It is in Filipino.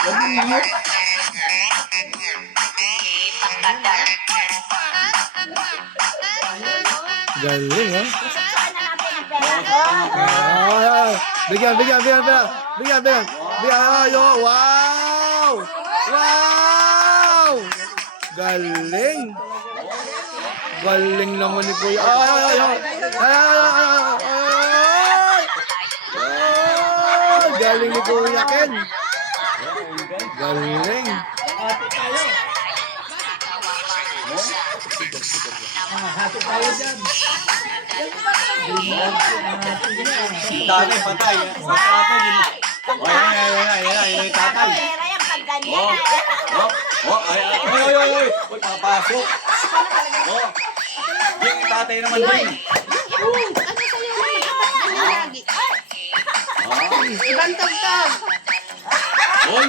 Galing, ha? Saan na natin ang pera? Bigyan. Bigyan. Ayo, wow! Wow! Galing. Galing naman ni Kuya. Galing ni Kuya Ken. Galing. Tatay, patay. Ay, tatay. Pera yan pag ganyan. Ay, papasok. Yung tatay naman din. Ibang tagtag. Hoy!